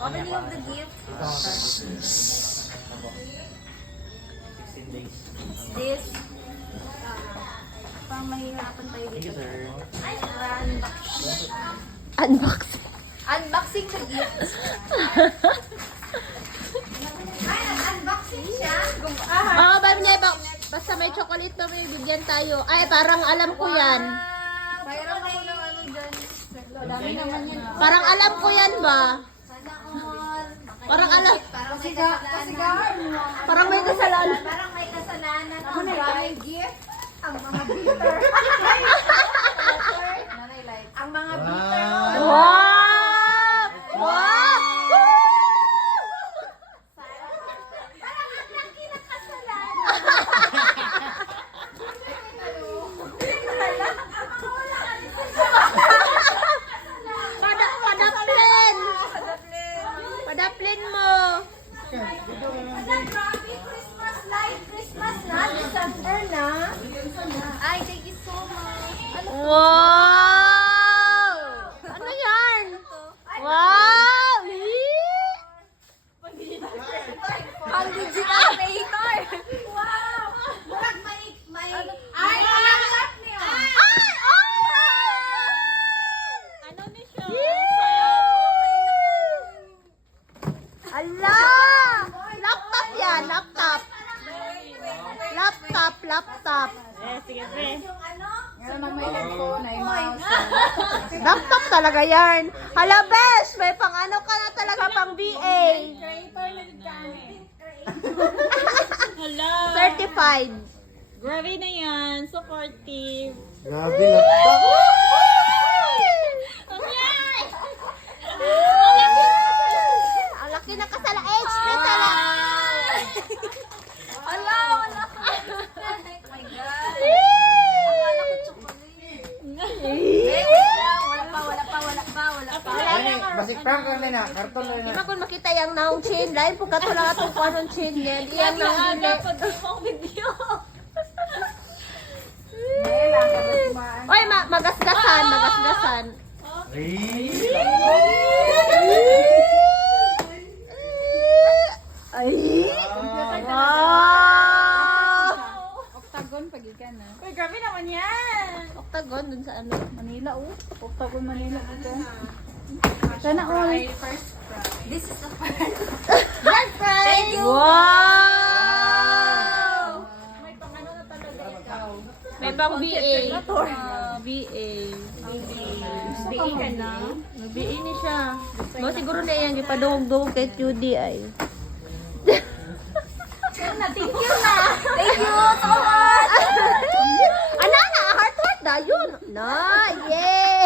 Opening of the gift. 16 days. This. Parang mahihirapan tayo Thank you, dito. sir. Ay, unboxing. Unboxing. Unboxing the gift. Ay, unboxing siya. Oo, basta may chocolate na may bigyan tayo. Ay, parang alam ko yan. Parang may ano dyan. Dami naman yan. Parang alam ko yan ba? Sana all. Parang alam. Parang may kasalanan. Parang may kasalanan. Parang may kasalanan. Ang daming gift. Ang mga bitter. Ang mga bitter. Wow! Wow! Parang ang laki ng kasalanan. Padaplin! Padaplin mo! Grabe, Christmas light, Christmas na, December na. Ay, thank you so much. Ano Wow! Ano yan? Wow! Ang digitator. Wow! Murag may ay, laptop niya. Ay! Ano ni siya? Ala! Laptop yan, laptop. Laptop. Eh, sige, pre. Yung ano? Laptop talaga yan. Hala, bes! May pang ano ka na talaga, pang BA. Hala. Certified. Grabe na yan. Supportive. Grabe, laptop. Ang laki na kasala. HP talaga. Ala, wala ka. Oh my God. Akala ko chocolate. Eh, wala pa. Basic prank lang na. Karton lang Di na. ba kung makita yung naong chin? Dahil po kato lang atong kuha ng chin niya. Di yan nang hili. Dapat mong video. Oy, magasgasan. Ay! Wow! Octagon pagikan na. Uy, grabe naman yan. Octagon dun sa ano? Manila Octagon Manila dito. Sana all. This is the first. Thank you. Wow! May pangano na talaga ikaw. May pang BA. BA. BA ka na? BA ni siya. Mo siguro na yan, ipadugog-dugog kay Judy ay. Thank you so much. Ana na, heart dayon. Na, yay!